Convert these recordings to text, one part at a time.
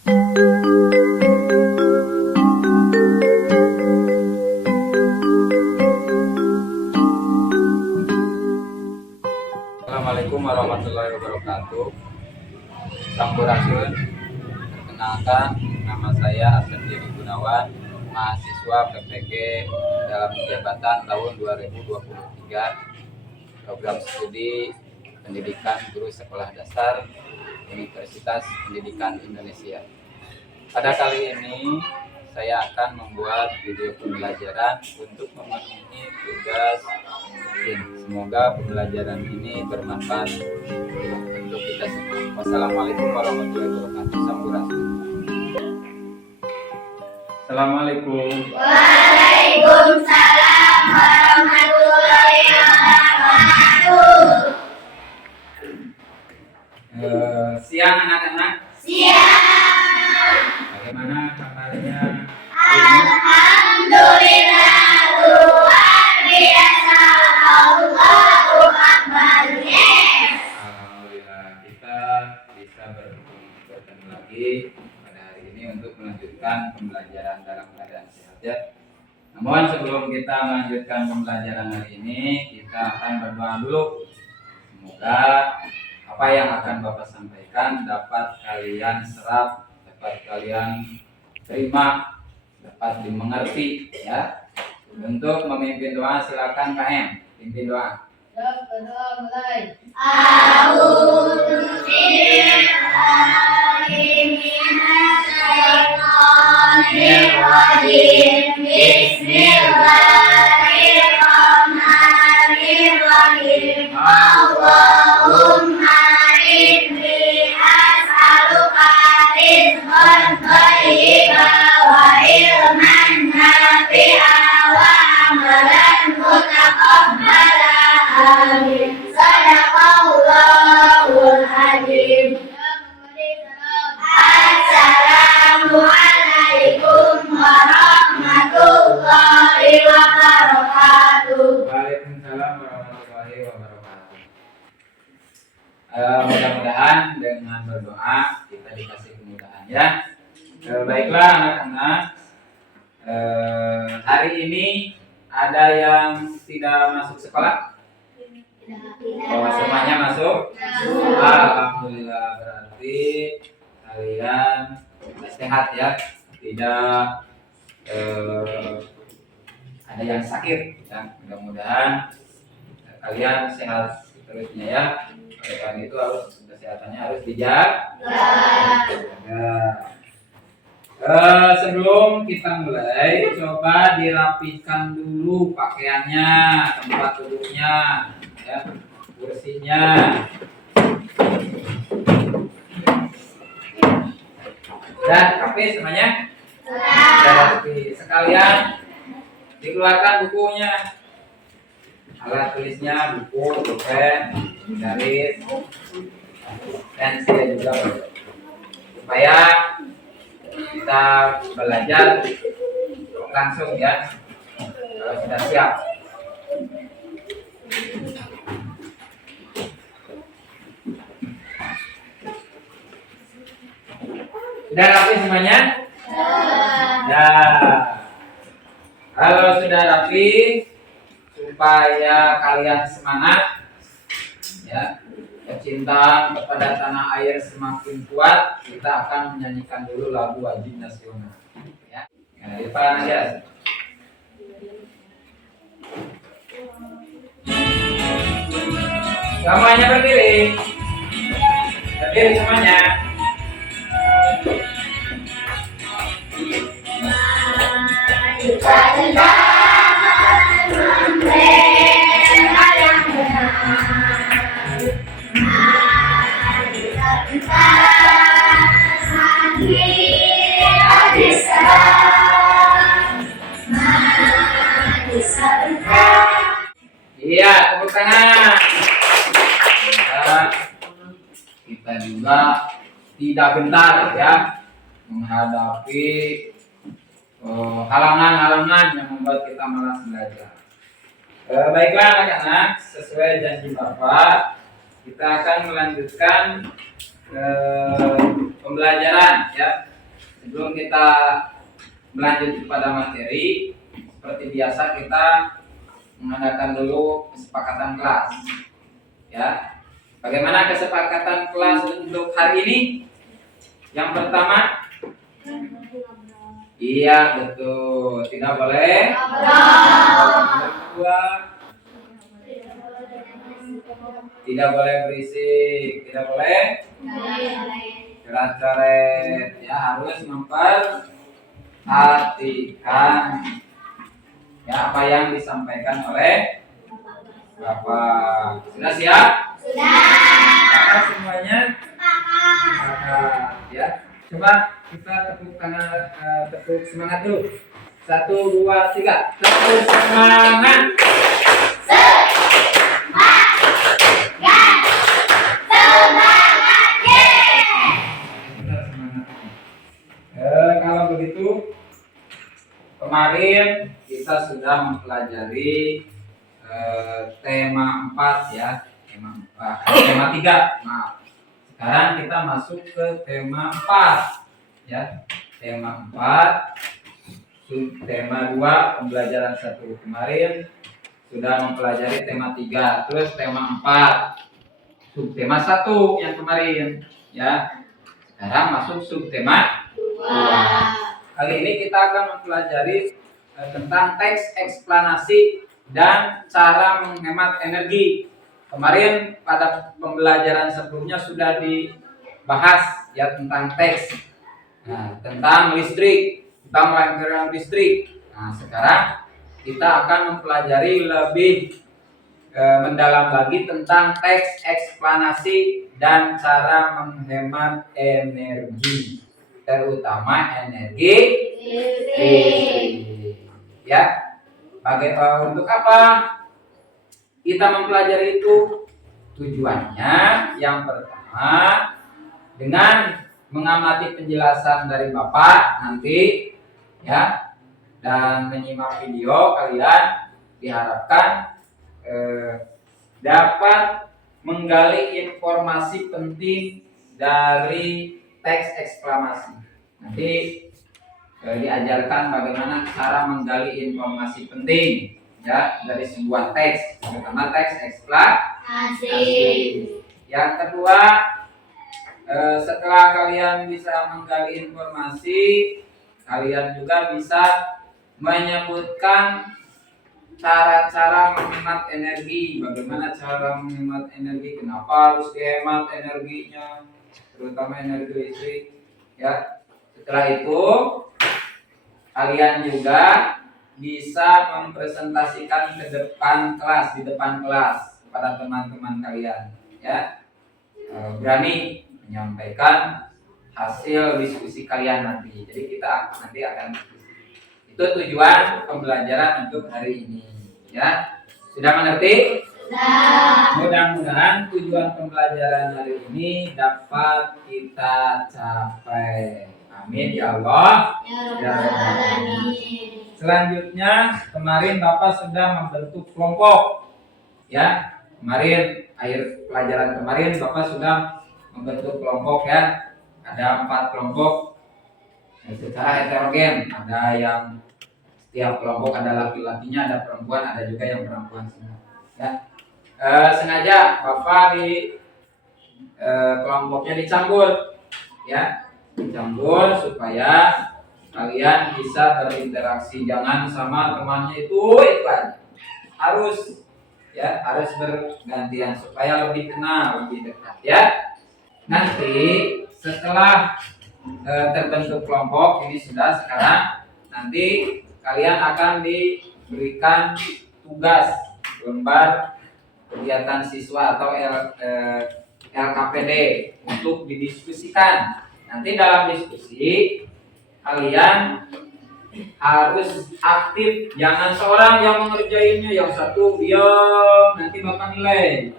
Assalamualaikum warahmatullahi wabarakatuh. Sampurasun. Perkenalkan, nama saya Asep Diri Gunawan, mahasiswa PPG dalam jabatan tahun 2023, program studi Pendidikan Guru Sekolah Dasar Universitas Pendidikan Indonesia. Pada kali ini saya akan membuat video pembelajaran untuk memenuhi tugas. Semoga pembelajaran ini bermanfaat untuk kita semua. Wassalamualaikum warahmatullahi wabarakatuh. Sampurasun. Assalamualaikum. Waalaikumsalam warahmatullahi wabarakatuh. Siang anak-anak. Siang. Bagaimana kabarnya? Alhamdulillah, luar biasa. Allahu Akbar. Yes. Alhamdulillah kita bisa bertemu lagi pada hari ini untuk melanjutkan pembelajaran dalam keadaan sehat ya. Namun sebelum kita melanjutkan pembelajaran hari ini, kita akan berdoa dulu. Semoga apa yang akan Bapak sampaikan dapat kalian serap, dapat kalian terima, dapat dimengerti ya. Untuk memimpin doa silakan KM, pimpin doa. Berdoa mulai. A'udzu billahi minasyaitonir rajim. Bismillahirrahmanirrahim. Allahumma inni as'aluka rizqan thayyiban wa ilman nafi'an wa amalan mutaqabbalan. Amin. Sadaqallahul azim. Assalamualaikum warahmatullahi wabarakatuh. Waalaikumsalam warahmatullahi wabarakatuh. Mudah-mudahan dengan berdoa kita dikasih kemudahan ya. Baiklah anak-anak, hari ini ada yang tidak masuk sekolah? Oh, semuanya masuk? Alhamdulillah, berarti kalian sehat ya, tidak ada yang sakit ya. Mudah-mudahan kalian sehat terusnya ya. Oleh karena itu kesehatannya harus dijaga. Sebelum kita mulai, coba dirapikan dulu pakaiannya, tempat duduknya, ya, kursinya. Dan rapi semuanya? Sudah rapi. Sekalian dikeluarkan bukunya, alat tulisnya, buku, pulpen, garis, pensil juga, supaya kita belajar langsung ya. Kalau sudah siap. Sudah rapi semuanya? Nah, kalau sudah rapi, supaya kalian semangat ya, kecintaan kepada tanah air semakin kuat, kita akan menyanyikan dulu lagu wajib nasional ya. Nah, Irfan aja. Semuanya berdiri. Berdiri semuanya. Iya, tepuk tangan. Kita juga tidak gentar ya menghadapi halangan-halangan yang membuat kita malas belajar. Baiklah anak-anak, sesuai janji Bapak, kita akan melanjutkan pembelajaran ya. sebelum kita melanjut kepada materi, seperti biasa kita mengadakan dulu kesepakatan kelas. Ya, bagaimana kesepakatan kelas untuk hari ini? Yang pertama, iya betul, tidak boleh. Yang kedua, tidak boleh berisik, tidak boleh coret-coret. Ya, harus memperhatikan ya apa yang disampaikan oleh Bapak. Sudah siap? Sudah. Semuanya? Sepakat. Ya. Coba kita tepuk tangan, tepuk semangat dulu. 1, 2, 3. Tepuk semangat. Kalau begitu, kemarin kita sudah mempelajari tema 4 ya, tema 3, maaf. Sekarang kita masuk ke tema 4 ya, tema 4, tema 2 pembelajaran 1. Kemarin sudah mempelajari tema 3, terus tema 4, subtema 1 yang kemarin ya. Sekarang masuk subtema 2. Kali ini kita akan mempelajari tentang teks eksplanasi dan cara menghemat energi. Kemarin pada pembelajaran sebelumnya sudah dibahas ya tentang teks, tentang listrik, tentang aliran listrik. Nah, sekarang kita akan mempelajari lebih mendalam lagi tentang teks eksplanasi dan cara menghemat energi, terutama energi listrik. Ya, untuk apa kita mempelajari itu? Tujuannya yang pertama, dengan mengamati penjelasan dari Bapak nanti ya, dan menyimak video, kalian diharapkan dapat menggali informasi penting dari teks eksplanasi. Nanti diajarkan bagaimana cara menggali informasi penting ya dari sebuah teks, terutama teks eksplanasi. Yang kedua, setelah kalian bisa menggali informasi, kalian juga bisa menyebutkan cara-cara menghemat energi. Bagaimana cara menghemat energi? Kenapa harus dihemat energinya, terutama energi listrik ya. Setelah itu kalian juga bisa mempresentasikan ke depan kelas, di depan kelas kepada teman-teman kalian ya. Berani menyampaikan hasil diskusi kalian nanti. Jadi kita nanti akan diskusi. Itu tujuan pembelajaran untuk hari ini ya. Sudah mengerti? Sudah. Mudah-mudahan tujuan pembelajaran hari ini dapat kita capai. Amin ya Allah. Ya Allah. Selanjutnya, kemarin Bapak sudah membentuk kelompok ya. Kemarin pelajaran kemarin Bapak sudah membentuk kelompok ya. Ada 4 kelompok secara heterogen. Ada yang setiap kelompok ada laki-lakinya, ada perempuan, ada juga yang perempuan semua ya. Sengaja Bapak di kelompoknya dicampur ya, dicampur supaya kalian bisa berinteraksi. Jangan sama temannya itu aja, harus ya, harus bergantian supaya lebih kenal, lebih dekat ya. Nanti setelah terbentuk kelompok ini sudah, sekarang nanti kalian akan diberikan tugas lembar kegiatan siswa atau LKPD untuk didiskusikan. Nanti dalam diskusi kalian harus aktif, jangan seorang yang mengerjainnya, yang satu diam. Nanti Bapak nilai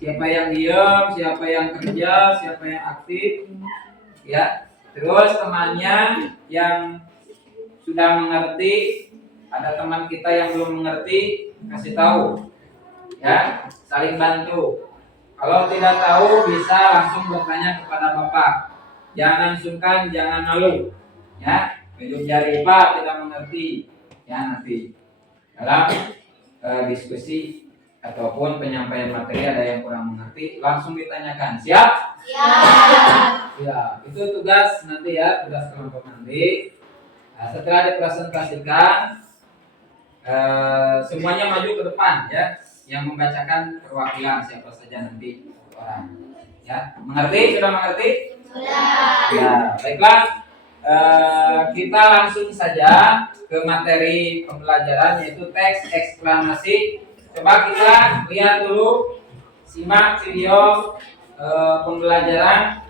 siapa yang diam, siapa yang kerja, siapa yang aktif ya. Terus temannya yang sudah mengerti, ada teman kita yang belum mengerti, kasih tahu ya, saling bantu. Kalau tidak tahu bisa langsung bertanya kepada Bapak. Jangan sungkan, jangan malu Ya, unjuk jari Pak tidak mengerti. Ya, nanti dalam diskusi ataupun penyampaian materi ada yang kurang mengerti, langsung ditanyakan. Siap? Ya, itu tugas nanti ya, tugas kelompok nanti. Nah, setelah dipresentasikan, semuanya maju ke depan ya, yang membacakan perwakilan siapa saja nanti orang. Ya, mengerti? Sudah mengerti? Sudah. Ya, baiklah. Kita langsung saja ke materi pembelajaran yaitu teks eksplanasi. Coba kita lihat dulu, simak video pembelajaran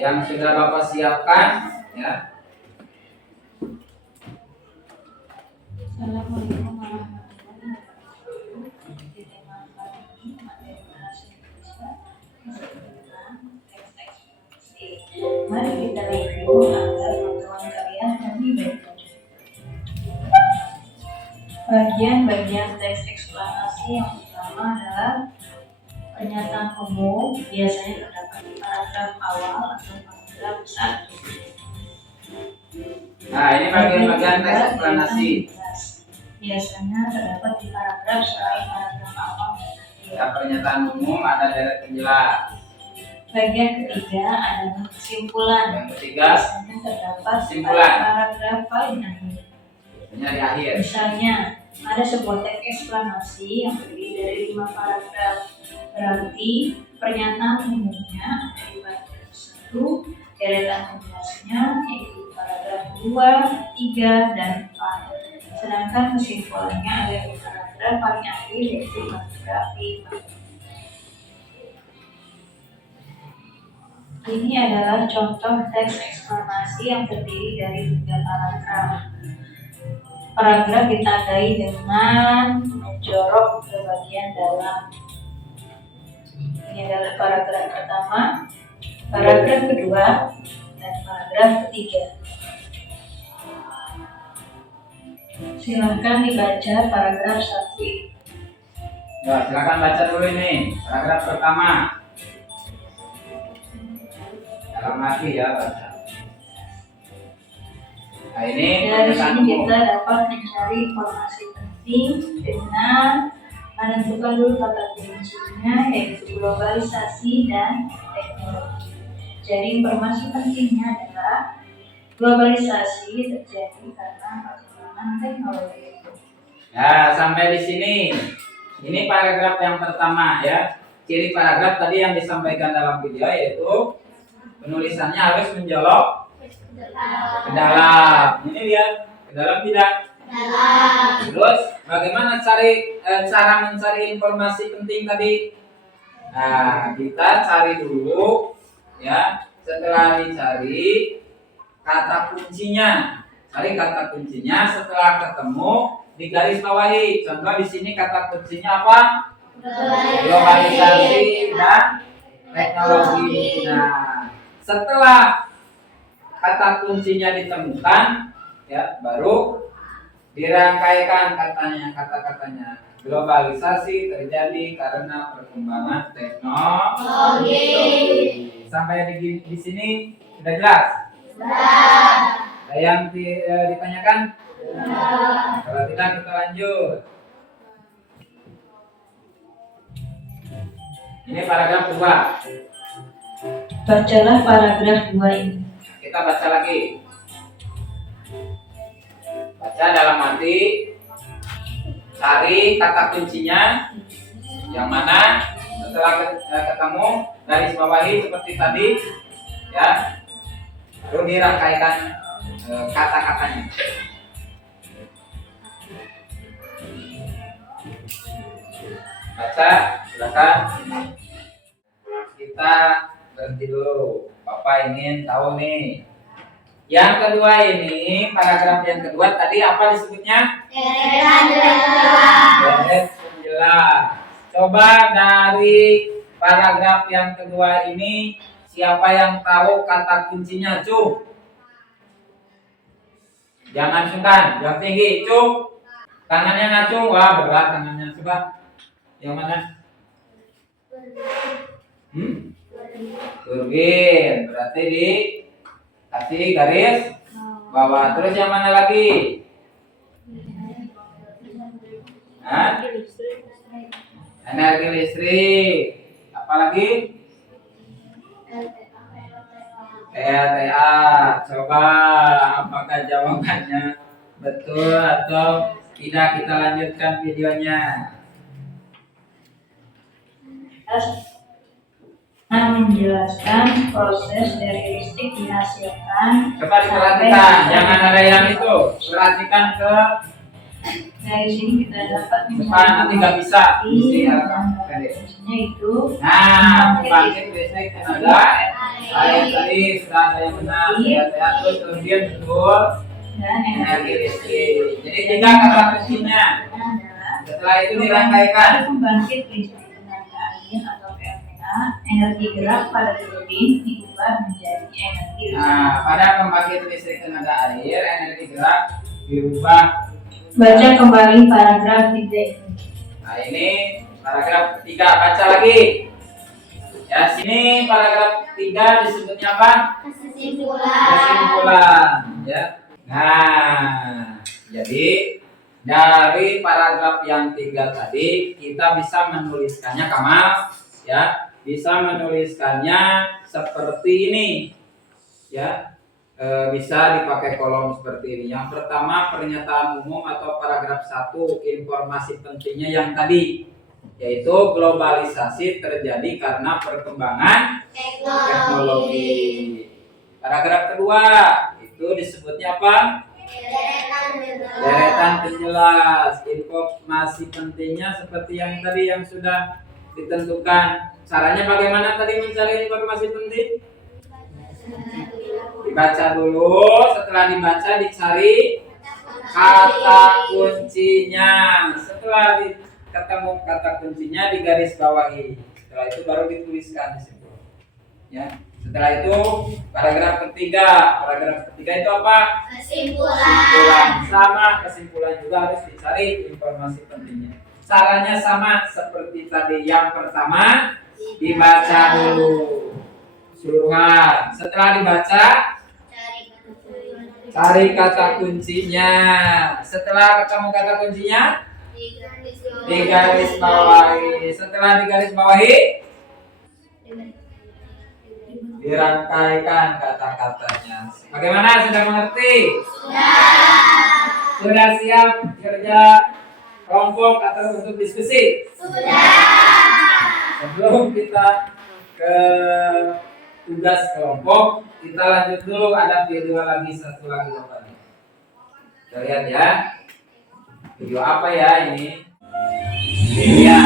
yang sudah Bapak siapkan ya. Assalamualaikum warahmatullahi wabarakatuh. Di tema kali ini materi bahasa Indonesia masih tentang teks eksplanasi. Mari kita review agar pengetahuan kalian lebih baik lagi. Bagian-bagian teks eksplanasi yang pertama adalah pernyataan umum, biasanya terdapat di paragraf awal atau paragraf 1. Nah, ini bagian-bagian teks eksplanasi. Biasanya terdapat di paragraf selain paragraf awal dan akhir. Ya, pernyataan umum ada deret penjelas. Bagian ketiga adalah kesimpulan. Yang ketiga, Biasanya terdapat di kesimpulan. paragraf paling akhir. Biasanya di akhir. Misalnya, ada sebuah teks eksplanasi yang terdiri dari 5 paragraf. Berarti pernyataan umumnya ada di paragraf 1, deretan penjelasnya yaitu paragraf 2, 3, dan 4. Sedangkan kesimpulannya ada di paragraf paling akhir yaitu paragraf 5. Ini adalah contoh teks eksplanasi yang terdiri dari 3 paragraf. Paragraf ditandai dengan menjorok ke bagian dalam. Ini adalah paragraf pertama, paragraf kedua, dan paragraf ketiga. Silakan dibaca paragraf 1. Ya, silakan baca dulu ini paragraf pertama. Dalam hati ya baca. Nah, ini Dari pernyataan sini umum. kita dapat mencari informasi penting dengan menentukan dulu kata kuncinya yaitu globalisasi dan teknologi. Jadi informasi pentingnya adalah globalisasi terjadi karena perkembangan teknologi. Ya, sampai di sini. Ini paragraf yang pertama ya. Ciri paragraf tadi yang disampaikan dalam video yaitu penulisannya harus menjolok ke dalam. Ini lihat ke dalam tidak? Terus bagaimana cara mencari informasi penting tadi? Nah, kita cari dulu ya. Setelah dicari kata kuncinya. Cari kata kuncinya, setelah ketemu digaris bawahi. Contoh di sini kata kuncinya apa? Globalisasi dan teknologi. Nah, setelah kata kuncinya ditemukan, ya baru dirangkaikan kata-katanya. Globalisasi terjadi karena perkembangan teknologi. Sampai di sini sudah jelas? Ada yang ditanyakan? Kalau tidak kita lanjut. Ini paragraf 2. Bacalah paragraf 2 ini. Kita baca lagi. Baca dalam arti cari kata kuncinya yang mana setelah ketemu garis bawahi seperti tadi ya, baru dirangkaikan kata-katanya. Baca, silakan. Kita berhenti dulu. Bapak ingin tahu nih. Yang kedua ini, paragraf yang kedua tadi apa disebutnya? Deret penjelas. Coba dari paragraf yang kedua ini, siapa yang tahu kata kuncinya, Cuk? Jangan sungkan, jawab tinggi, Cuk. Tangannya ngacung, wah berat tangannya. Coba, yang mana? Turbin, berarti di Kasih garis bawah. Terus yang mana lagi? Hah? Energi listrik. Apa lagi? PLTA. Coba apakah jawabannya betul atau tidak? Kita lanjutkan videonya. Menjelaskan proses dari listrik dihasilkan. Coba diperhatikan, jangan ada yang itu. Perhatikan ke Dari sini kita dapat depan, nanti nggak bisa. Isi fungsinya itu. Nah, pembangkit listrik tenaga air tadi sudah ada yang benar. PLTA terus kemudian betul Dan energi listrik. Jadi tiga kata kuncinya. adalah Setelah itu dirangkaikan. pembangkit listrik tenaga air atau PLTA, energi gerak pada turbin diubah menjadi energi listrik. Nah, pada pembangkit listrik tenaga air, energi gerak dirubah. Baca kembali paragraf 3 ini. Nah, ini paragraf 3. Baca lagi. Ya, sini paragraf 3 disebutnya apa? Kesimpulan. Ya. Nah, jadi dari paragraf yang 3 tadi kita bisa menuliskannya, Kamal, ya. Bisa menuliskannya seperti ini. Ya. Bisa dipakai kolom seperti ini. Yang pertama, pernyataan umum atau paragraf 1, informasi pentingnya yang tadi, yaitu globalisasi terjadi karena perkembangan teknologi. Paragraf kedua itu disebutnya apa? Deretan penjelas. Informasi pentingnya seperti yang tadi yang sudah ditentukan. Caranya bagaimana tadi mencari informasi penting? Dibaca dulu, setelah dibaca dicari kata kuncinya. Setelah ketemu kata kuncinya digaris bawahi. Setelah itu baru dituliskan di situ. Ya. Setelah itu paragraf ketiga. Paragraf ketiga itu apa? Kesimpulan. Sama, kesimpulan juga harus dicari informasi pentingnya. Caranya sama seperti tadi. Yang pertama dibaca dulu keseluruhan. Setelah dibaca, cari kata kuncinya. Setelah ketemu kata kuncinya, digaris bawahi. Setelah digaris bawahi, dirangkaikan kata-katanya. Bagaimana? Sudah mengerti? Sudah siap kerja kelompok atau untuk diskusi? Sebelum kita ke tugas kelompok, kita lanjut dulu. Ada video lagi, satu lagi bapaknya. Kita lihat ya. Video apa ya ini? Iya.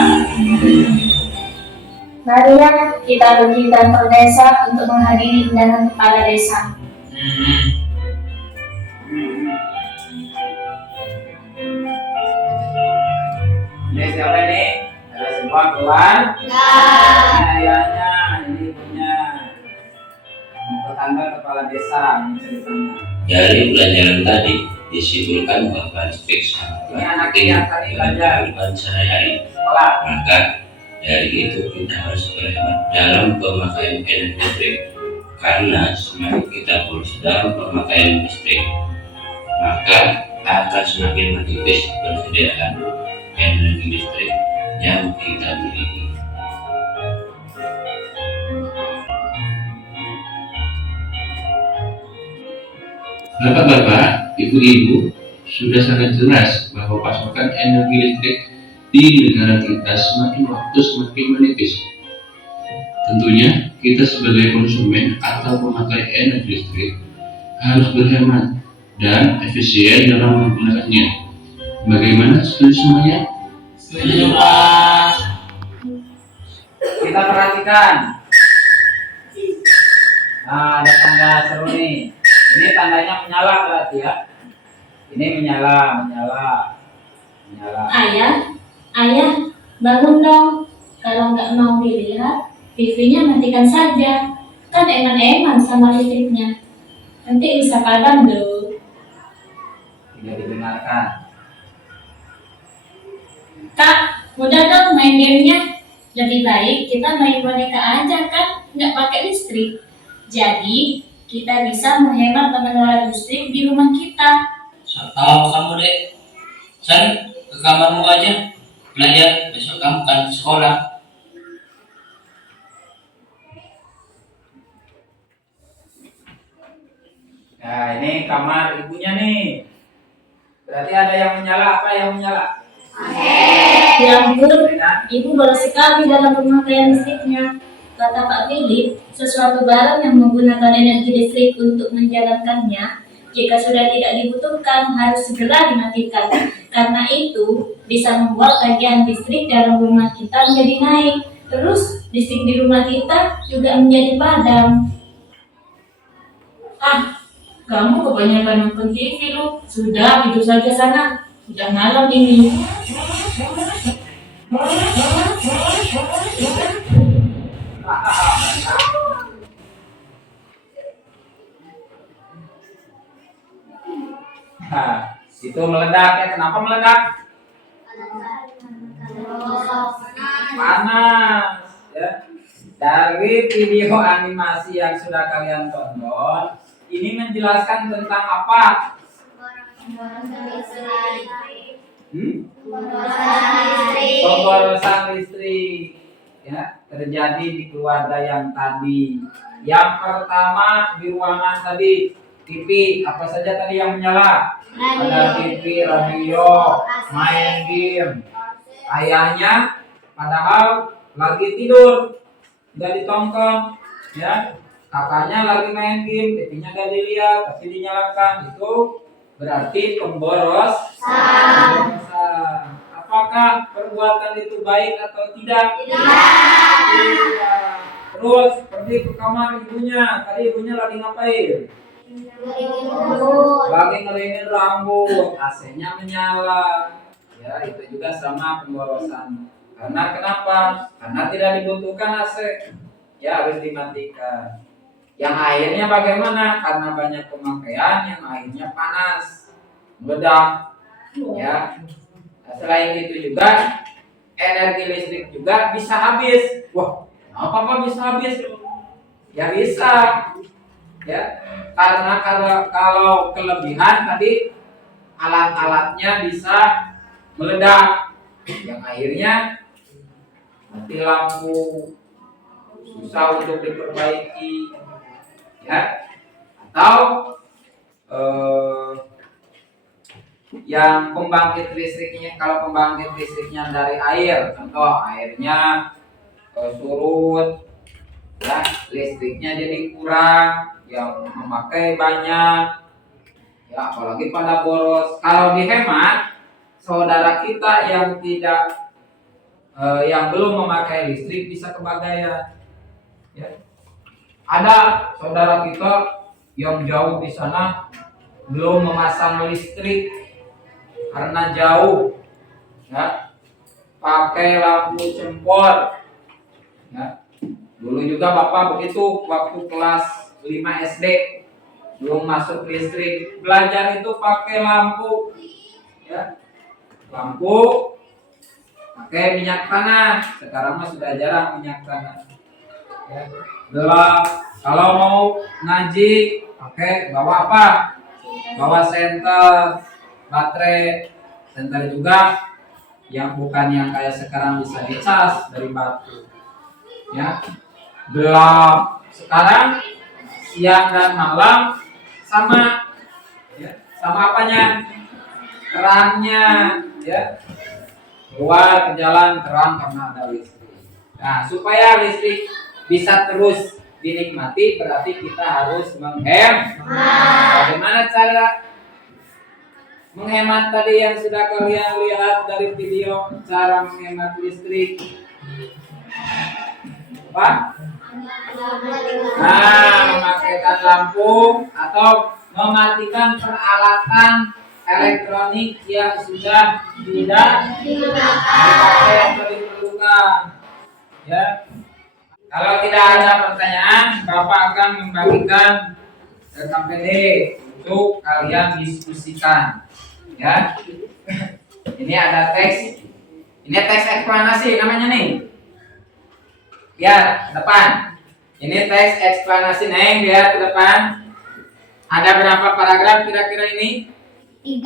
Marilah kita pergi kantor desa untuk menghadiri undangan kepala desa. Ini siapa ini? Ada semua keluar? Ayahnya, ini ibunya. Untuk kantor kepala desa, ini ceritanya. Dari pelajaran tadi disimpulkan bahwa listrik Ini sangatlah anak penting yang tadi dalam belajar kehidupan sehari-hari. sekolah. Maka dari itu kita harus berhemat dalam pemakaian energi listrik, karena semakin kita boros dalam pemakaian listrik, maka akan semakin menipis persediaan energi listrik yang kita miliki. Bapak-bapak, ibu-ibu, sudah sangat jelas bahwa pasokan energi listrik di negara kita semakin waktu semakin menipis. Tentunya kita sebagai konsumen atau pemakai energi listrik harus berhemat dan efisien dalam menggunakannya. Bagaimana, setuju semuanya? Setuju, Pak. Kita perhatikan. Nah, ada tanda seru nih. Ini tandanya menyala berarti ya. Ini menyala. Ayah, bangun dong. Kalau nggak mau dilihat, TV-nya matikan saja. Kan eman-eman sama listriknya. Nanti bisa padam loh. Tidak dibenarkan. Kak, udah dong main gamenya. Lebih baik kita main boneka aja kan, nggak pakai listrik. Jadi kita bisa menghemat pengeluaran listrik di rumah kita. Tahu kamu dek, San, ke kamarmu aja belajar, besok kamu kan sekolah. Nah, ini kamar ibunya nih. Berarti ada yang menyala, apa yang menyala? Ya ampun, Rena? ibu baru sekali dalam pemakaian listriknya. Kata Pak Philip, sesuatu barang yang menggunakan energi listrik untuk menjalankannya, jika sudah tidak dibutuhkan, harus segera dimatikan. Karena itu, bisa membuat tagihan listrik dalam rumah kita menjadi naik. Terus, listrik di rumah kita juga menjadi padam. Ah, kamu kebanyakan nonton TV lu. Sudah, tidur saja sana. Sudah malam ini. Nah, itu meledak ya. Kenapa meledak? Panas. Ya. Dari video animasi yang sudah kalian tonton, ini menjelaskan tentang apa? Pemborosan listrik. Ya, terjadi di keluarga yang tadi. Yang pertama di ruangan tadi, TV, apa saja tadi yang menyala? Ada TV, radio, main game. Ayahnya padahal lagi tidur, udah ditonton, ya. Kakaknya lagi main game, TV-nya gak dilihat, tapi dinyalakan. Itu berarti pemborosan. Apakah perbuatan itu baik atau tidak? Tidak. Terus pergi ke kamar ibunya. Tadi ibunya lagi ngapain? Lagi ngeringin rambut. AC-nya menyala. Ya, itu juga sama pemborosan. Karena kenapa? Karena tidak dibutuhkan AC. Ya, harus dimatikan. Yang airnya bagaimana? Karena banyak pemakaian, yang airnya panas, meledak. Ya. Nah, selain itu juga energi listrik juga bisa habis. Wah, apa bisa habis? Ya bisa. Ya, karena kalau kelebihan tadi alat-alatnya bisa meledak. Yang akhirnya mati lampu, susah untuk diperbaiki. Ya, atau yang pembangkit listriknya, kalau pembangkit listriknya dari air, contoh airnya surut, ya listriknya jadi kurang, yang memakai banyak, ya apalagi pada boros. Kalau dihemat, saudara kita yang tidak yang belum memakai listrik bisa kebagaian. Ya. Ada saudara kita yang jauh di sana belum memasang listrik karena jauh, ya, pakai lampu cempor. Ya. Dulu juga bapak begitu waktu kelas 5 SD belum masuk listrik, belajar itu pakai lampu, ya, lampu pakai minyak tanah. Sekarang mah sudah jarang minyak tanah. Ya. Gelap. Kalau mau ngaji pakai bawa apa? Bawa senter, baterai, senter juga yang bukan yang kayak sekarang bisa dicas dari batu. Ya, gelap. Sekarang siang dan malam sama, ya, sama apanya? Terangnya, ya. Keluar ke jalan terang karena ada listrik. Nah, supaya listrik bisa terus dinikmati, berarti kita harus menghemat. Bagaimana cara menghemat tadi yang sudah kalian lihat dari video, cara menghemat listrik? Apa? Nah, memakaikan lampu atau mematikan peralatan elektronik yang sudah tidak dipakai atau diperlukan. Ya. Kalau tidak ada pertanyaan, Bapak akan membagikan rekam PD untuk kalian diskusikan. Ya. Ini ada teks. Ini teks eksplanasi namanya nih. Ya, ke depan. Ini teks eksplanasi, Neng, lihat ke depan. Ada berapa paragraf kira-kira ini? 3.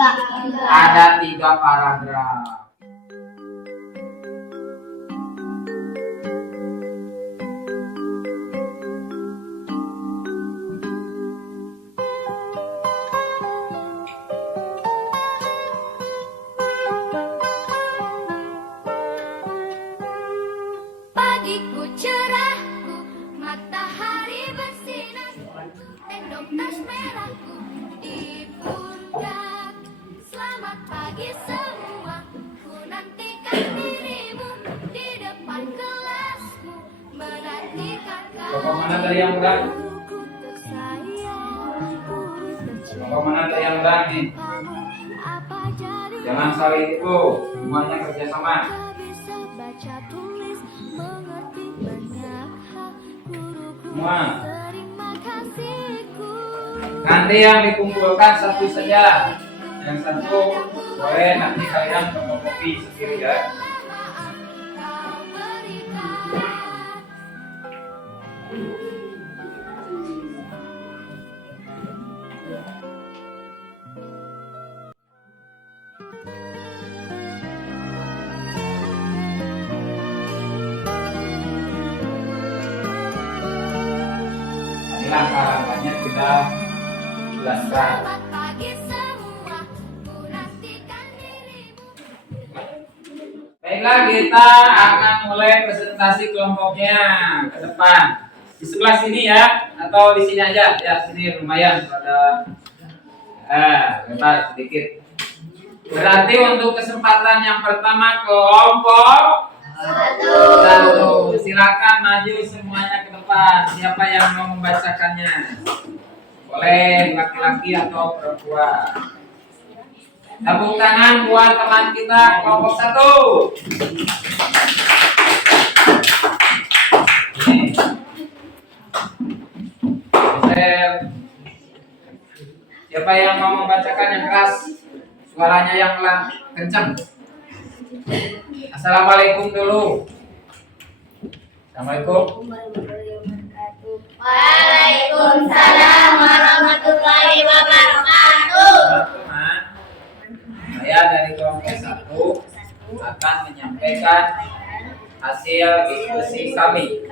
Ada 3 paragraf. Pagiku cerahku, matahari bersinar, tendok tas merahku di pundak. Selamat pagi semua, ku nantikan dirimu di depan kelasmu, menantikan Kelompok mana tadi yang berat? kamu tersayang, ku Kelompok mana tadi yang berat nih? kamu apa jadi Jangan saling itu, semuanya kerjasama. tak bisa baca tulis, mengerti banyak hal, guruku Semua. terima kasihku. Nanti yang dikumpulkan satu saja. Yang satu boleh nanti kalian fotokopi sendiri ya. Kau berikan Tadi langkah-langkahnya sudah jelaskan. selamat pagi semua, ku nantikan dirimu. Baiklah, kita akan mulai presentasi kelompoknya ke depan. Di sebelah sini ya, atau di sini aja. Ya, sini lumayan pada lebar sedikit. Berarti untuk kesempatan yang pertama kelompok satu. Silakan maju semuanya ke depan. Siapa yang mau membacakannya? Boleh laki-laki atau perempuan. Tepuk tangan buat teman kita kelompok 1. Siapa yang mau membacakan yang keras? Suaranya yang kencang. Assalamualaikum dulu. Assalamualaikum. Waalaikumsalam warahmatullahi wabarakatuh. Teman-teman, saya dari kelompok 1 akan menyampaikan hasil diskusi kami.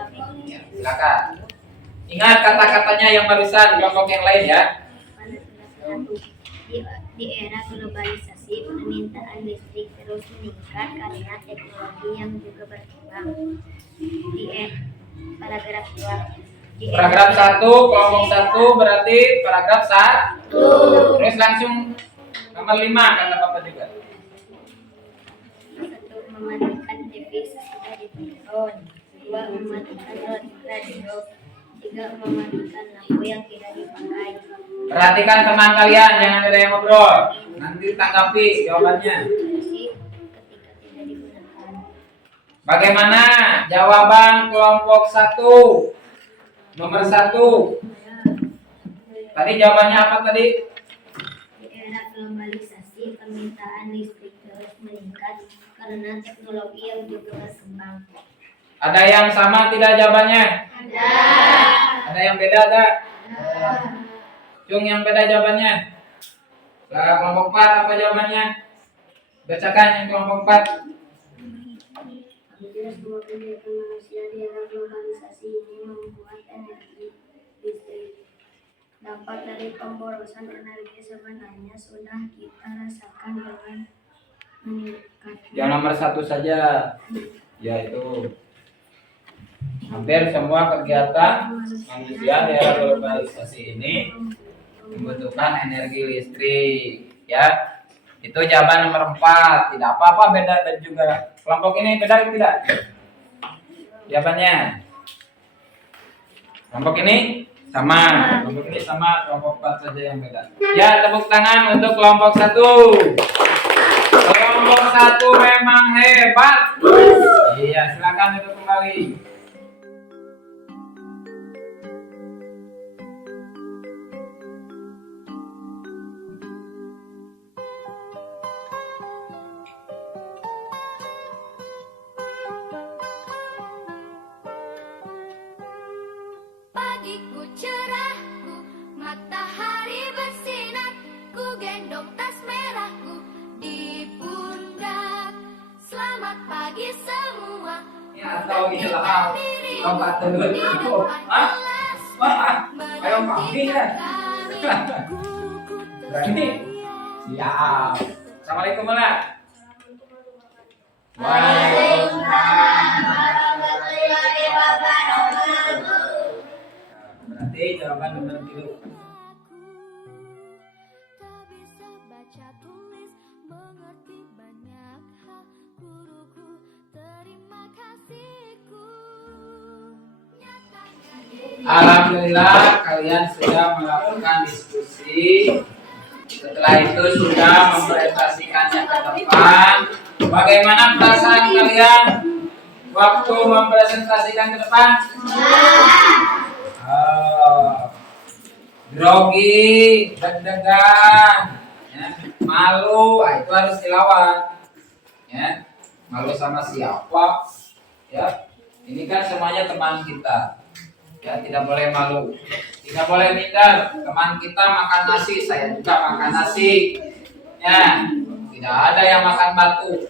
Ya, silakan. Ingat kata-katanya yang barusan kelompok yang lain ya. Di era globalisasi, permintaan listrik terus meningkat karena teknologi yang juga berkembang. Paragraf 2. Paragraf 1 kelompok 1 berarti paragraf 1. Terus langsung nomor 5 kata Bapak juga. 1. Mematikan TV sesudah ditelepon. 2. Mematikan radio. 3. Mematikan lampu yang tidak dipakai. Perhatikan teman kalian, jangan ada yang ngobrol. Nanti tanggapi jawabannya. Ketika tidak digunakan. Bagaimana jawaban kelompok 1? Nomor 1. Tadi jawabannya apa tadi? Di era globalisasi, permintaan listrik terus meningkat karena teknologi yang juga berkembang. Ada yang sama tidak jawabannya? Ada. Ada yang beda ada? Cung, yang beda jawabannya? Kelompok 4 apa jawabannya? Bacakan yang kelompok 4. Hampir semua kegiatan manusia di era globalisasi ini membuat energi listrik. Dampak dari pemborosan energi sebenarnya sudah kita rasakan dengan meningkatnya. Yang nomor 1 saja, yaitu hampir semua kegiatan manusia di era globalisasi ini membutuhkan energi listrik. Ya, itu jawaban nomor 4. Tidak apa-apa, beda dan juga kelompok ini beda tidak? Jawabannya kelompok ini sama, kelompok ini sama, kelompok 4 saja yang beda. Ya, tepuk tangan untuk kelompok 1. Kelompok 1 memang hebat. Iya, silakan duduk kembali. Pagiku cerahku, matahari tahu ilah. Kau kata dulu. Hah? Wah, ayo kami ya. Berani? Siap. Assalamualaikum Mala. Berarti jawaban nomor 3. Tak bisa baca tulis, mengerti banyak hal. Guruku, terima kasihku. Alhamdulillah kalian sudah melakukan diskusi. Setelah itu sudah mempresentasikannya ke depan. Bagaimana perasaan kalian waktu mempresentasikan ke depan? Grogi, deg-degan, ya, malu, itu harus dilawan. Ya, malu sama siapa? Ya, ini kan semuanya teman kita. Ya, tidak boleh malu, tidak boleh minder. Teman kita makan nasi, saya juga makan nasi. Ya, tidak ada yang makan batu.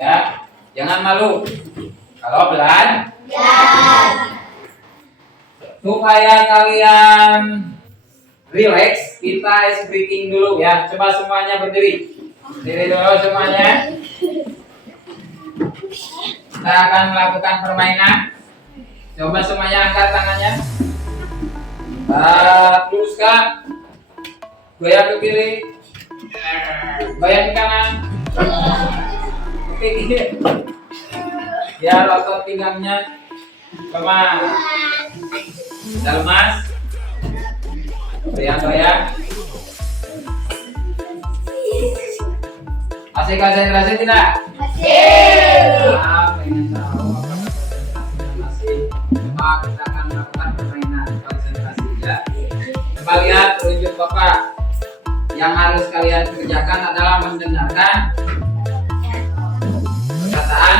Ya, jangan malu. Kalau belajar, supaya kalian relax, kita ice breaking dulu ya. Coba semuanya berdiri. Berdiri dulu semuanya. Kita akan melakukan permainan. Coba semuanya angkat tangannya. Teruskan. Goyang ke kiri. Goyang ke kanan. Ke kiri. Biar otot pinggangnya lemah. Sudah lemas. Goyang-goyang. Masih konsentrasi tidak? Pengen tahu apa konsentrasi? Coba kita akan melakukan permainan konsentrasi ya. Coba lihat tunjuk Bapak. Yang harus kalian kerjakan adalah mendengarkan perkataan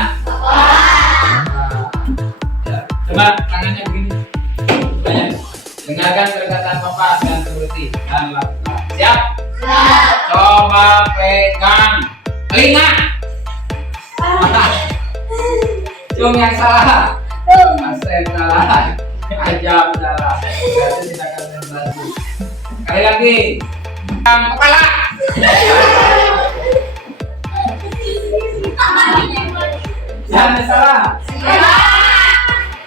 ya. Coba tangannya begini. Coba dengarkan perkataan Bapak dan turuti dan lakukan. Siap? Coba pegang telinga. Cung yang salah. Asep salah. Ajam salah. Berarti tidak akan konsentrasi. Sekali lagi. Kepala. Jangan salah.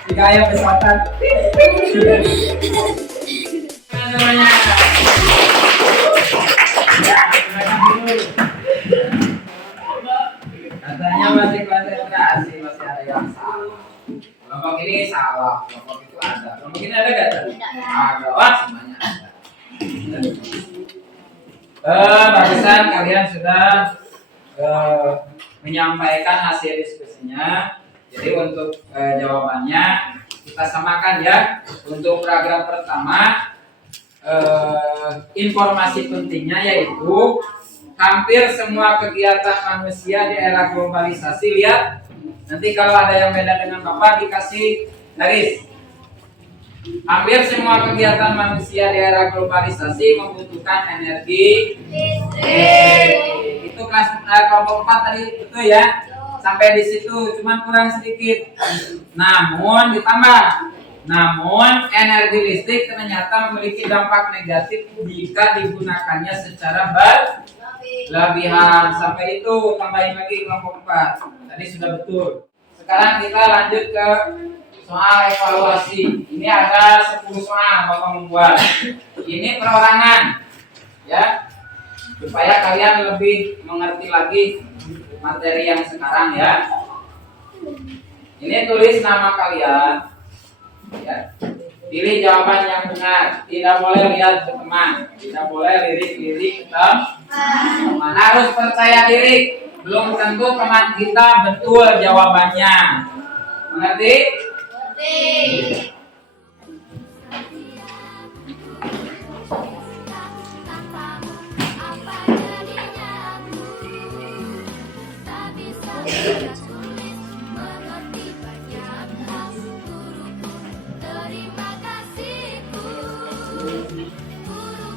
Tiga ayam pesawatan. Namanya. Katanya masih konsentrasi, masih ada yang salah. Kelompok ini salah, kelompok itu ada. Kelompok ini ada gak? Ada, wah semuanya ada. Barusan kalian sudah menyampaikan hasil diskusinya. Jadi untuk jawabannya kita samakan ya. Untuk paragraf pertama, informasi pentingnya yaitu hampir semua kegiatan manusia di era globalisasi. Lihat, nanti kalau ada yang beda dengan Bapak dikasih garis. Hampir semua kegiatan manusia di era globalisasi membutuhkan energi listrik. Itu kelas kelompok 4 tadi itu ya. Sampai di situ cuma kurang sedikit. Namun energi listrik ternyata memiliki dampak negatif jika digunakannya secara berlebihan. Sampai itu tambahin lagi kelompok 4. Tadi sudah betul. Sekarang kita lanjut ke soal evaluasi. Ini ada 10 soal Bapak membuat. Ini perorangan, ya, supaya kalian lebih mengerti lagi materi yang sekarang ya. Ini tulis nama kalian, ya. Pilih jawaban yang benar. Tidak boleh lihat ke teman. Tidak boleh lirik-lirik ke teman. Harus percaya diri. Belum tentu teman kita betul jawabannya. Mengerti?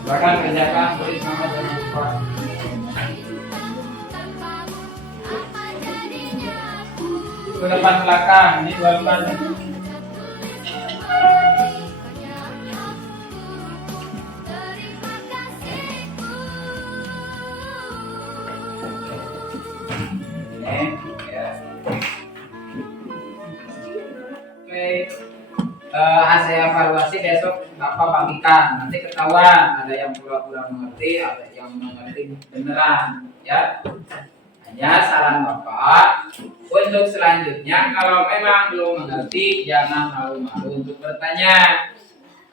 Bahkan kerjakan tulis nama jangan lupa. ke depan belakang. Ini dua lembar. Ini ya. Oke. Hasil evaluasi besok Bapak bagikan. Nanti ketahuan ada yang pura-pura mengerti, ada yang mengerti beneran, ya. Hanya saran Bapak untuk selanjutnya kalau memang belum mengerti jangan malu-malu untuk bertanya.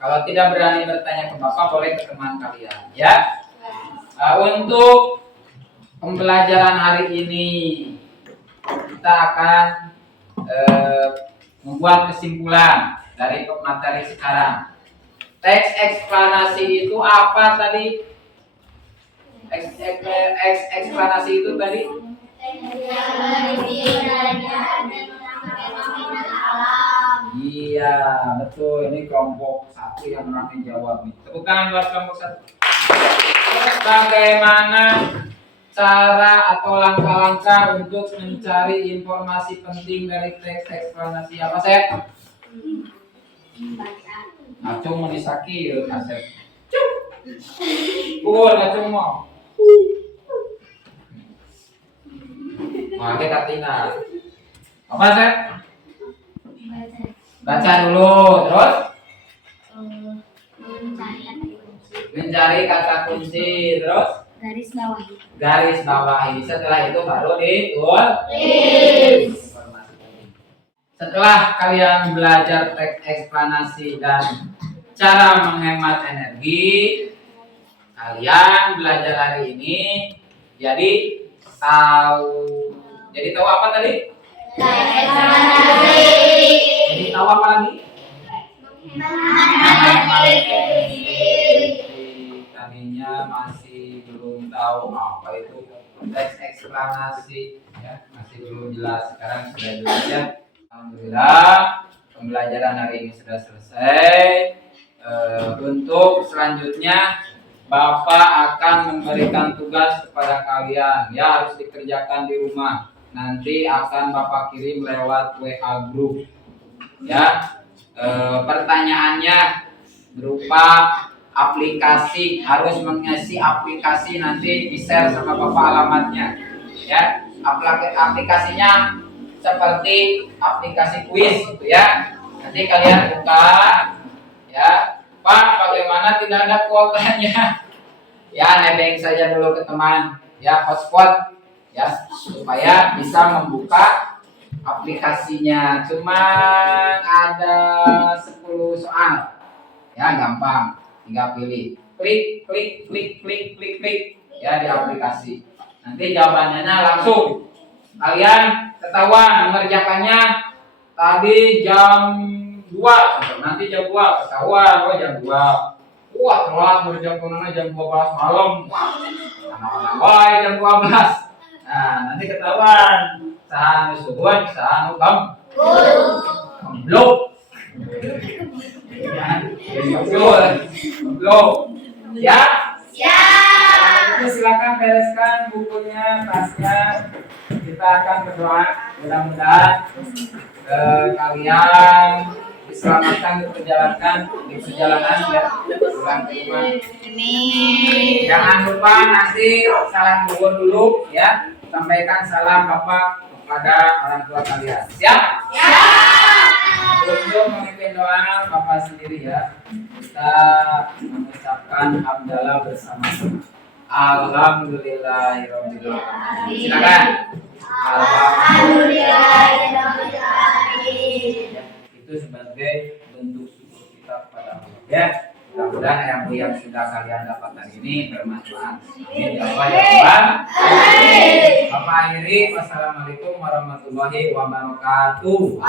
Kalau tidak berani bertanya ke Bapak boleh ke teman kalian, ya. Untuk pembelajaran hari ini kita akan membuat kesimpulan dari materi sekarang. Teks eksplanasi itu apa tadi? Eksplanasi itu tadi? Iya, betul. Ini kelompok satu yang ramai jawab nih. Tepuk tangan buat kelompok satu. Bagaimana cara atau langkah-langkah untuk mencari informasi penting dari teks eksplanasi apa Sep? Acung mau disakir, Asep. Pukul Acung mau. Nah, kita tinggal. Apa Sep? Baca dulu, terus mencari kata kunci, terus garis bawahi. Setelah itu baru ditulis. Setelah kalian belajar teks eksplanasi dan cara menghemat energi, kalian belajar hari ini jadi tahu apa tadi? Jadi tahu apa lagi? Tadinya masih belum tahu apa itu teks eksplanasi, ya, masih belum jelas. Sekarang sudah jelas ya. Alhamdulillah pembelajaran hari ini sudah selesai. Untuk selanjutnya Bapak akan memberikan tugas kepada kalian, ya, harus dikerjakan di rumah. Nanti akan Bapak kirim lewat WA group, ya. Pertanyaannya berupa aplikasi, harus mengisi aplikasi, nanti di-share sama Bapak alamatnya, ya. Aplikasinya seperti aplikasi kuis gitu ya. Nanti kalian buka, ya. Pak, bagaimana tidak ada kuotanya? Ya, nebeng saja dulu ke teman, ya, hotspot, ya, supaya bisa membuka aplikasinya. Cuma ada 10 soal, ya, gampang, tinggal pilih, klik, ya, di aplikasi. Nanti jawabannya langsung. Kalian ketahuan mengerjakannya tadi jam 2, nanti jam 2 ketahuan, jam 2. Wah, telat mengerjakannya jam 12 malam. Anak-anak jam 12. Nah, nanti ketahuan. Sahan subuh, sahan blok. Ya. Itu silakan bereskan bukunya, tasnya. Kita akan berdoa, mudah-mudahan kalian diselamatkan di perjalanan ya, pulang ke rumah. Jangan lupa nanti salam buhur dulu ya, sampaikan salam Bapak kepada orang tua kalian. Siap? Untuk memimpin doa Bapak sendiri ya, kita mengucapkan hamdalah bersama-sama. Alhamdulillahirabbil alamin. Silakan. Alhamdulillahirabbil alamin. Itu sebagai bentuk syukur kita kepada Allah ya. Mudah-mudahan yang sudah kalian dapat hari ini bermanfaat. Amin ya Allah ya Tuhan. Bapak akhiri, wassalamualaikum warahmatullahi wabarakatuh.